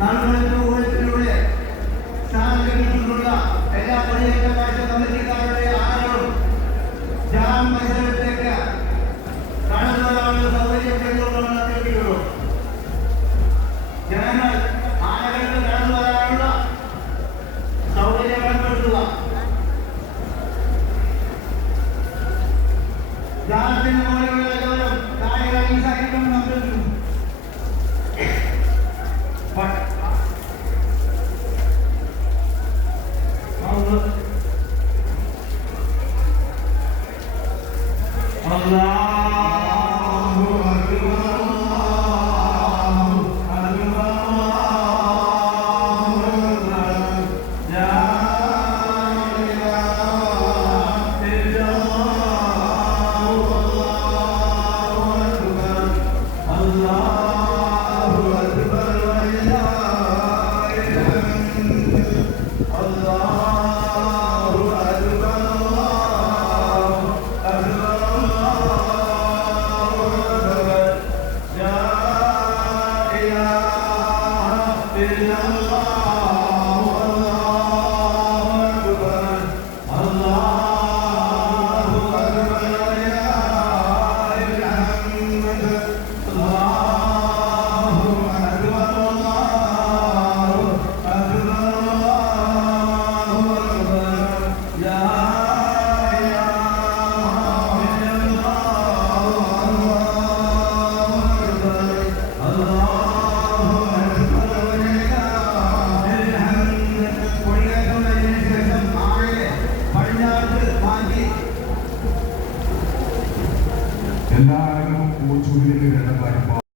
നാളുകളിലൂടെ സ്ഥാനത്തിനുള്ള എല്ലാ പണിയേറ്റ കമ്മിറ്റിക്കാരുടെ ആളുകളും ജാം മത്സരത്തിലേക്ക് കടന്നുവരാനുള്ള സൗകര്യപ്പെടുത്തുകൊണ്ടാണ് അഭ്യർത്ഥിക്കുള്ളൂ. ജനങ്ങൾ ആനകൾക്ക് കടന്നു വരാനുള്ള സൗകര്യം ഏർപ്പെടുത്തുക. ജാമത്തിന് മുകളിലുള്ള എല്ലാവരും കായിക സഹിതം അഭ്യർത്ഥിക്കുന്നു. Allah